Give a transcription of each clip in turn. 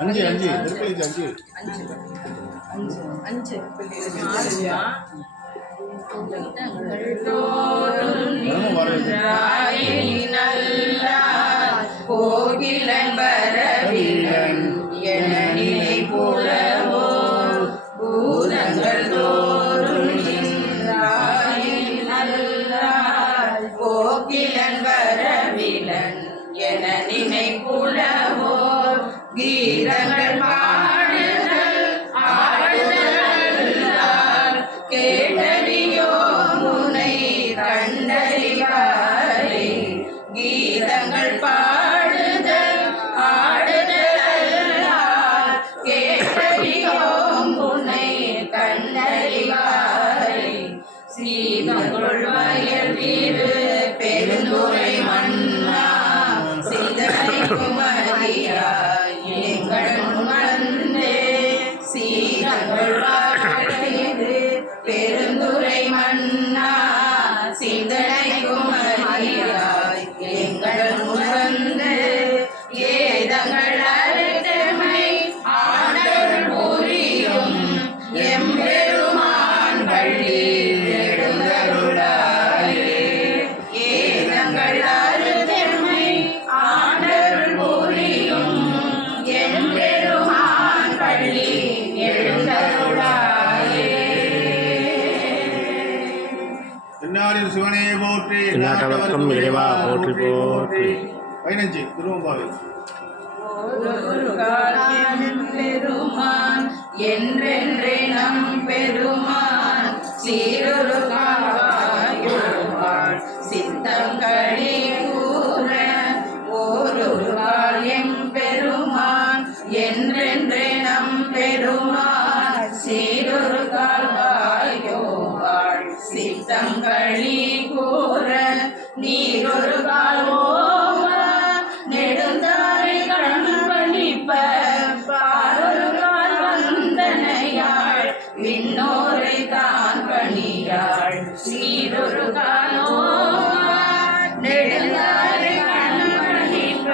அஞ்சு அஞ்சு அஞ்சு அஞ்சு கோகிலன் வரவிலன் என நிலை போலவோ பூதங்கள் தோறும் கோகிலன் வரவிலன் என நினை புலவோ கீதங்கள் பாடுதல் ஆடுதல் கேட்டறியோ முனை கண்டறிவாரே கீதங்கள் பாடுதல் ஆடுதல் கேட்டறியோ முனை கண்டறிவாரே சீதங்கள் வயல் வீடு பெருந்துரை மன்னா சிதனை குமரியாய் எங்கள் வந்தே சீதங்கள் வாழ்வது பெருந்துரை மன்னா சிதனை குமரியாய் எங்கள் வந்து ஏதங்கள் அருத்தமை ஆடல் புரியும் எம்பெருமான் பள்ளி எழுந்தருளாயே ஏதங்கள் அருத்தமை ஆடல் புரியும் எம்பெருமான் பள்ளி எழுந்தருளாயே. என்னாரில் சிவனே போற்றி நாட்டவர்க்கம் இறைவா போற்றி போற்றி. 15 திருவம்பாவை. பெருமான் என்றென்றே நம் பெருமான் சீரொரு காவாயோர் சித்தங்களி கூற ஓரொரு எம் பெருமான் என்றென்றே நம் பெருமான் சீரொரு கால்வாயோர் சித்தங்களி கூற நீரொரு கால்வோவ நெடுந்தாரை கண்பணிப்ப பாரொரு கால் வந்தனையாள் விண்ணோரை தான் பணியாள் சீரொரு காலோவ நெடுந்தாரை கண்பணிப்ப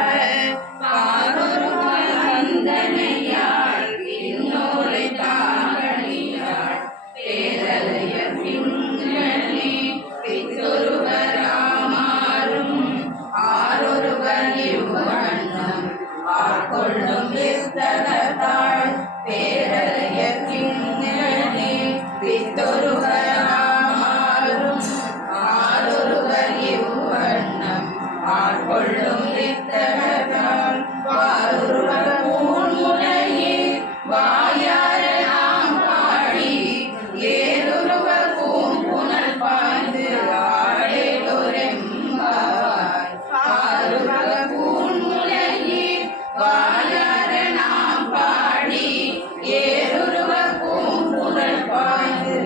பாரொரு கால் வந்தனையாள் விண்ணோரை தான் பணியாள் பேரலைய பின்னணி பித்தொருவராமாறும் ஆரொருவர் இவ்வண்ணம் ஆட்கொள்ளும் வித்தகத்தாள் பேரலைய பின்னணி பித்தொருவராமாறும் ஆரொருவர் இவ்வண்ணம் ஆட்கொள்ளும் வித்தகத்தாள் வாருருவர் பூன்முலையில் வாயார நாம் பாடி ஏருருவர் பூம்புணல் பாய்ந்து ஆடேலொரெம்பாவாய் ஆருருவர் பூன்முலையில் வாயார நாம் பாடி ஏருருவர் பூம்புணல் பாய்ந்து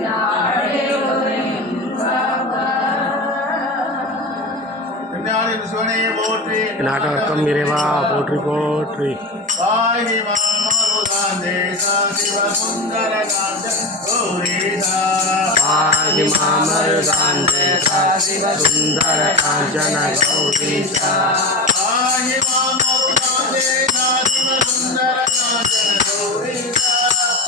ஆடேலொரெம்பாவாய். என்னாரில் சிவனே போற்றி நாட்டவர்க்கம் இறைவா போற்றி போற்றி. பாகி மாமருதான் தேசா சிவ சுந்தர காந்த கௌரீசா பாகி மாமருதான் தேசா சிவ சுந்தர காஞ்சன கௌரீசா பாகி மாமருதான் தேசா சிவ சுந்தர காஞ்சன கௌரீசா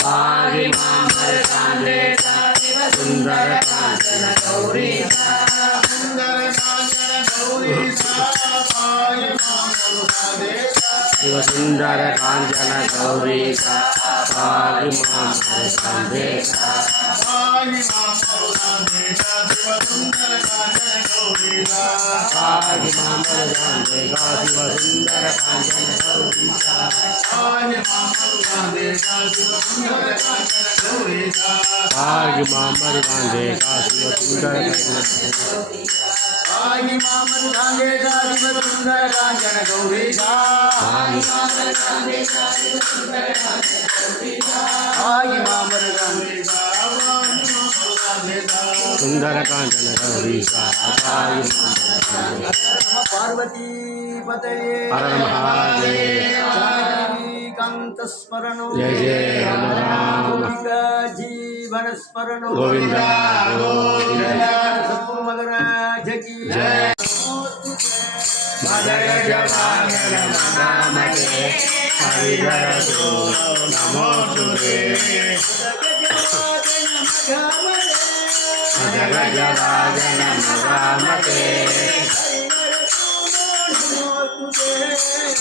பாகி மாமருதான் தேசா சிவ சுந்தர காஞ்சன கௌரீசா சுந்தர காஞ்சன கௌரீசா பாகி மாமருதான் தேசா சிவ சுந்தர காஞ்சன கௌரீசா பாகி மாமருதான் தேசா பாகி மாமருதான் தேசா சிவ சுந்தர காஞ்சன கௌரீசா பாகி மாமருதான் தேசா சிவ சுந்தர காஞ்சன கௌரீசா பாகி மாமருதான் தேசா சிவ சுந்தர காஞ்சன கௌரீசா பாகி மாமருதான் தேசா சிவ சுந்தர காஞ்சன பாகி மாமருதான் தேசா சிவ சுந்தர காஞ்சன கௌரீசா பாகி மாமருதான் தேசா சிவ சுந்தர காஞ்சன கௌரீசா பாகி மாமருதான் தேசா சுந்தர காஞ்சன கௌரீசா பாகி மாமருதான் பார்வதி பதயே ஹர மகாதேவ காந்த ஸ்மரணோ जय जय राम राम जीवन स्मरणो गोविंद गोविंद सद्गुरु महाराज की जय। गजवाहन महामते हरिहरसो नमोस्तुते गजवाहन महामते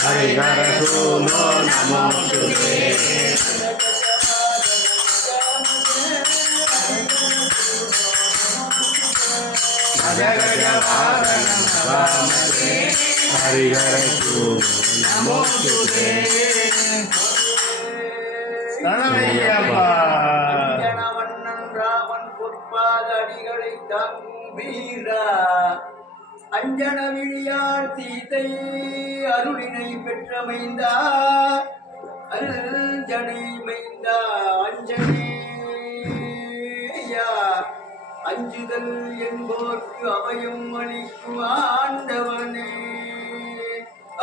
हरिहरसो नमोस्तुते गजवाहन महामते हरिहरसो नमोस्तुते சரணமையப்பா. அஞ்சனவண்ணன் ராமன் பொற்பாத அடிகளை தாங்கும் வீரா அஞ்சன விழியார் சீதை அருளினை பெற்றமைந்தா அஞ்சனை மைந்தா அஞ்சனேயா அஞ்சுதல் என்போர்க்கு அபயம் அளிக்கும் ஆண்டவனே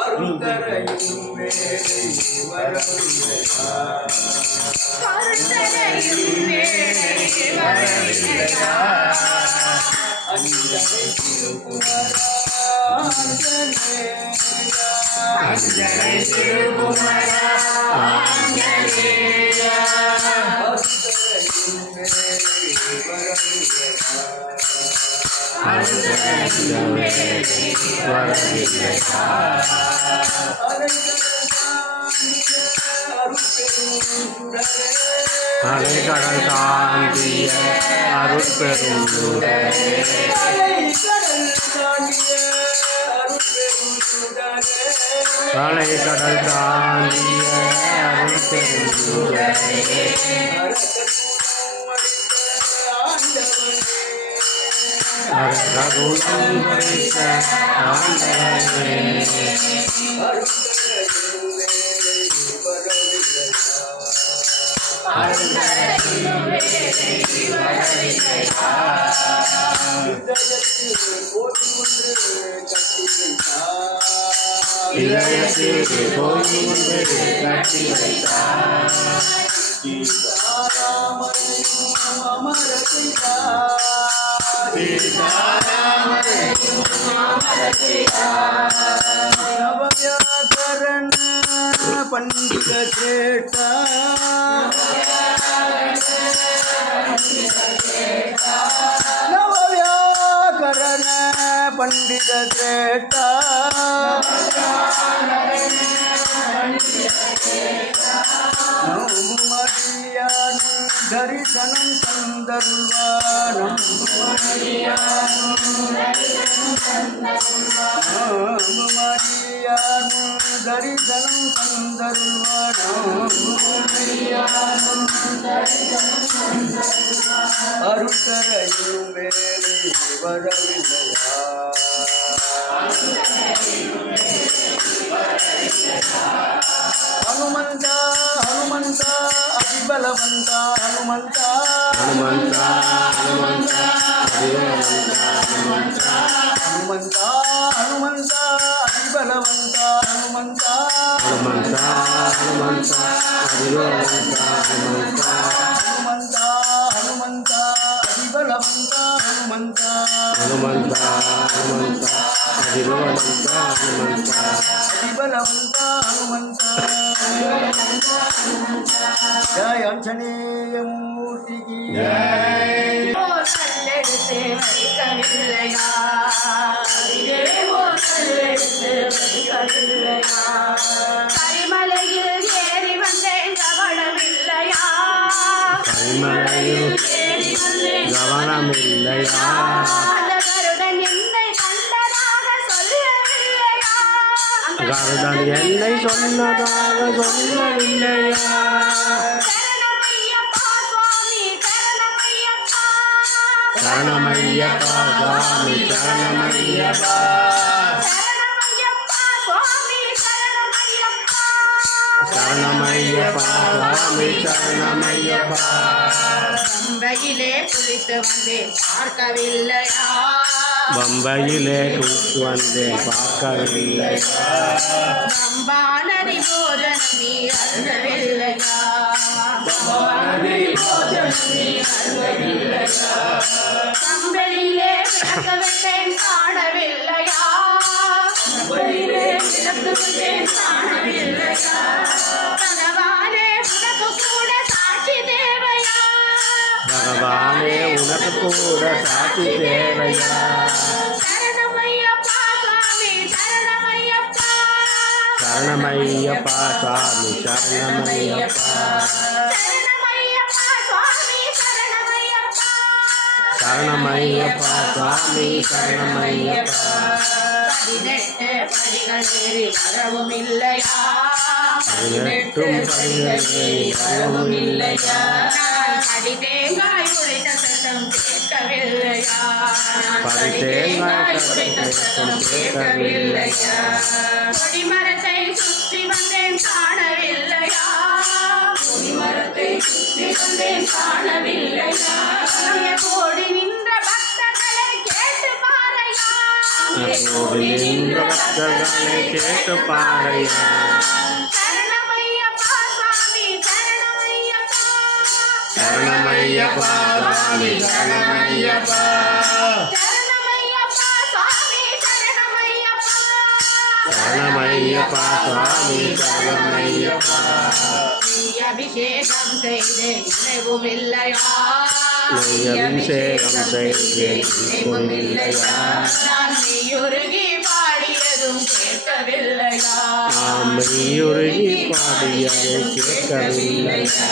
அருந்தரையும் வேலை வரவில்லையா அஞ்சனை திருக்குமரா அஞ்சனை திருக்குமரா ஆஞ்சநேயா அருந்தரையும் வேலை வரவில்லையா அருந்தரையும் வேலை வரவில்லையா அலைகடல் தாண்டிய அருட்பெரும் சுடரே அலைகடல் தாண்டிய அருட்பெரும் சுடரே அரகருணம் வைத்த ஆண்டவனே இதயத்திற்கு கோயில் ஒன்று கட்டி வைத்தார் நவவியாகரண பண்டித சேட்டா நவவியாகரண பண்டித சேட்டா நவமரியான் தரிசனம் தந்தருள்வானம் மரியான் தரிசனம் தந்தருள்வானம் அருட்கரையும் வேலை வரவில்லையா ಹನುಮಂತ ಹನುಮಂತ ಅತಿಬಲವಂತ ಹನುಮಂತ ಹನುಮಂತ ಹನುಮಂತ ಹನುಮಂತ ಹನುಮಂತ ಹನುಮಂತ ಅತಿಬಲವಂತ ಹನುಮಂತ ಹನುಮಂತ ಹನುಮಂತ ಹನುಮಂತ ಹನುಮಂತ ಹನುಮಂತ ಅತಿಬಲವಂತ ಹನುಮಂತ ಹನುಮಂತ ಹನುಮಂತ ಹನುಮಂತ ಅತಿಬಲವಂತ ಹನುಮಂತ ಜಯ ಆಂಜನೇಯ ಮೂರ್ತಿಗೆ கல்லெடுத்து வைக்கவில்லையா இதேவோ கல்லெடுத்து வைக்கவில்லையா கரிமலையில் ஏறி வந்தேன் கவனமில்லையா கரிமலையில் ஏறி வந்தேன் கவனமில்லையா அந்த கருடன் என்னை கண்டதாக சொல்லவில்லையா கருடன் என்னை சொன்னதாக சொல்லவில்லையா சரணமையப்பா சுவாமி சரணமையப்பா சரணமையப்பா சுவாமி சரணமையப்பா சரணமையப்பா சுவாமி சரணமையப்பா சரணமையப்பா சுவாமி சரணமையப்பா பம்பையிலே குளித்து வந்தேன் பார்க்கவில்லையா பம்பையிலே குளித்து வந்தேன் பார்க்கவில்லையா பம்பானடி போஜனம் நீ அருளவில்லையா கம்பெனியிலே விளக்க விட்டேன் காணவில்லையா குளித்து வந்தேன் காணவில்லையா பகவானே உனக்கு கூட சாட்சி தேவையா பகவானே உனக்கு கூட சாட்சி தேவையா சரணமையப்பா சுவாமி சரணமையப்பா சரணமையப்பா சுவாமி சரணமையப்பா சரணமையப்பா சுவாமி சரணமையப்பா சரணமையப்பா சுவாமி சரணமையப்பா 18 படிகள் ஏறி வரவும் இல்லையா 18 படிகள் ஏறி வரவும் இல்லையா நான் படி தேங்காய் உடைத்த சத்தம் கேட்கவில்லையா படி தேங்காய் உடைத்த சத்தம் கேட்கவில்லையா கொடிமரத்தை சுற்றி வந்தேன் காணவில்லையா கொடிமரத்தை சுற்றி வந்தேன் காணவில்லையா அங்கே கோடி நின்ற பக்தர்களை கேட்டு பாரையா கோடி நின்ற பக்தர்களை கேட்டு பாரையா சரணமையப்பா சுவாமி சரணமையப்பா சரணமையப்பா சுவாமி சரணமையப்பா சரணமையப்பா சுவாமி சரணமையப்பா சரணமையப்பா சுவாமி சரணமையப்பா நீ அபிஷேகம் செய்து நினைவும் இல்லையா நெய் அபிஷேகம் செய்து நினைவும் இல்லையா நான் மெய்யுருகி பாடியதும் கேட்கவில்லையா மெய்யுருகி பாடியதை கேட்கவில்லையா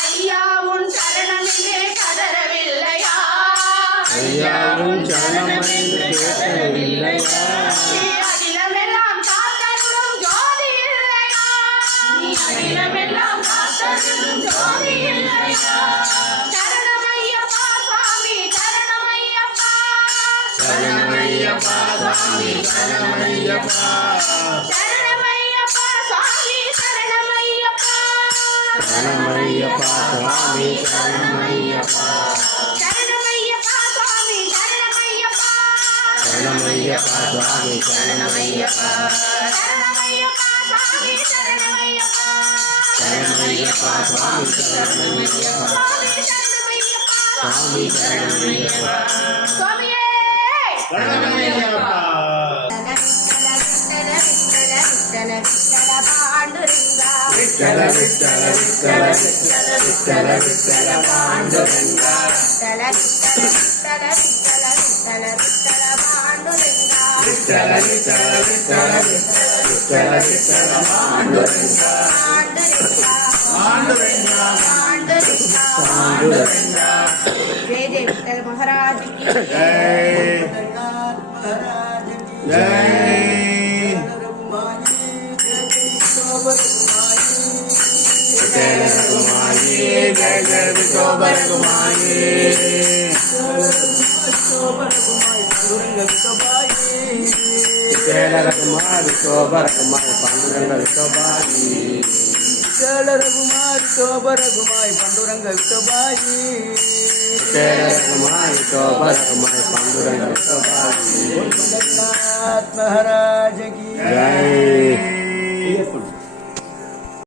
ஐயா உன் சரணமிலே கதறவில்லையா ஐயாவும் சரணமைந்து கேட்கவில்லையா நீ அகிலமெல்லாம் காத்தருளும் ஜோதி இல்லையா நீ அகிலமெல்லாம் காத்தருளும் ஜோதி இல்லையா சரணமையப்பா சுவாமி சரணமையப்பா சரணமையப்பா சுவாமி சரணமையப்பா சரணமையப்பா சுவாமி சரணமையப்பா சரணமையப்பா சுவாமி சரணமையப்பா சரணமையப்பா சுவாமி சரணமையப்பா சரணமையப்பா சுவாமி சரணமையப்பா சரணமையப்பா சுவாமி சரணமையப்பா சரணமையப்பா சுவாமி சரணமையப்பா சுவாமி சரணமையப்பா சுவாமி சரணமையப்பா சுவாமியே சரணமையப்பா விட்டல விட்டல விட்டல விட்டல விட்டல விட்டல பாண்டுரங்கா விட்டல விட்டல விட்டல விட்டல விட்டல பாண்டுரங்கா விட்டல விட்டல விட்டல விட்டல விட்டல பாண்டுரங்கா பாண்டுரங்கா பாண்டுரங்கா பாண்டுரங்கா जय जय विठ्ठल महाराज की जय जय जय रघुमाई जय जय विठोबर रघुमाई जय रघुमाई विठोबर रघुमाई पांडुरंग विठोबाई रघुमाई शोभा रघुमाई पांडुरंग विठोबाई जय रघुमाई विठोबर रघुमाई पांडुरंग विठोबाई जगन्नाथ महाराज की जय